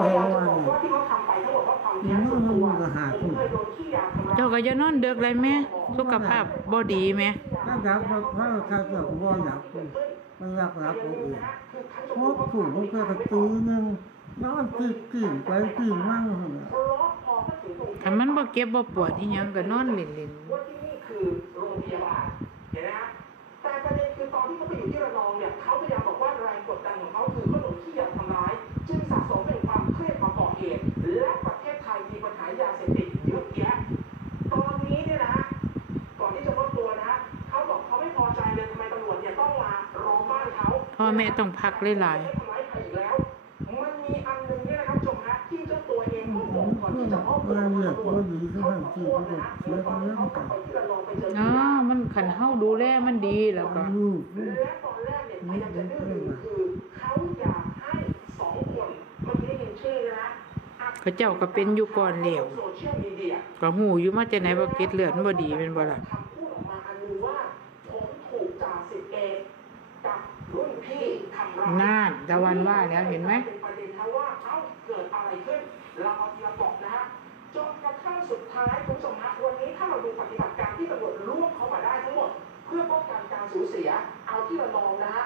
พพยายามว่าจะบอกว่าที่เขาทำไปทั้งหมดเพราะความแค้นส่วนตัวผมเคยโดนขี้ยาทำร้ายเจ้าก็จะนอนเด็กเลยแม่สุขภาพบ่ดีแม่ถ้าอยากเพราะเขาจะว่าอยากมันรักรักเอาเองเพราะถูกมันก็กระตือนึงนอนตีกิ่งไปกิ่งมั่งหั่นน่ะคันมันบ่เก็บบ่ปวดอีหยังก็นอนเล่นว่าที่นี่คือโรงพยาบาลเห็นไหมฮะแต่ประเด็นคือตอนที่เขาไปอยู่ที่ระนอง ใจเลยทำไมตำรวจเนี่ยต้องมาล้อมบ้านเขาๆพ่อแม่ต้องพักหลายไม่ทำร้ายใครอีกแล้วมันมีอันหนึงเนี่ยนะครับชมฮะที่เจ้าตัวเองก็บอกก่อนที่จะมอบตัวรายละเอียดตำรวว่าจดีก็เขาให้ขอที่โทษก็นะเสียตกัอนนเรื่ที่องเขากลักับนไปที่ระนองไปเจอๆอ๋อมันคันเฮาดูแลมันดีแล้วก็ลูกและตอนแรกเนี่ยพยายามจะดื้อดึงคือเขาอยากให้สองคนเมื่อกี้ได้ยินชื่อนะเขาเจ้าก็เป็นอยู่ก่อนแล้วโซเชียลมีเดียก็หูอยู่มาแต่ไหนว่าเกล็ดเลือดมันบ่ดีแม่นบ่ล่ะ คำพูดออกมาอันหนึงว่าผมถูกจ่าสิบเอกกับรุ่นพี่ทำร้าย น่านตะวันว่าแล้วเห็นไหมเป็นประเด็นนะว่าเอ้าเกิดอะไรขึ้นเราเอาทีละบอกนะฮะจนกระทั่งสุดท้ายคุณผู้ชมฮะวันนี้ถ้าเราดูปฏิบัติการที่ตำรวจรวบเขามาได้ทั้งหมด เพื่อป้องกันการสูญเสีย เอาที่ระนองนะฮะ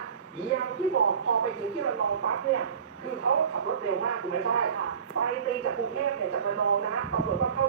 อย่างที่บอกพอไปถึงที่ระนองปั๊บเนี่ยคือเขาขับรถเร็วมากถูกไหมใช่ค่ะไปตีจากกรุงเทพเนี่ยจากระนองนะฮะตำรวจก็เข้า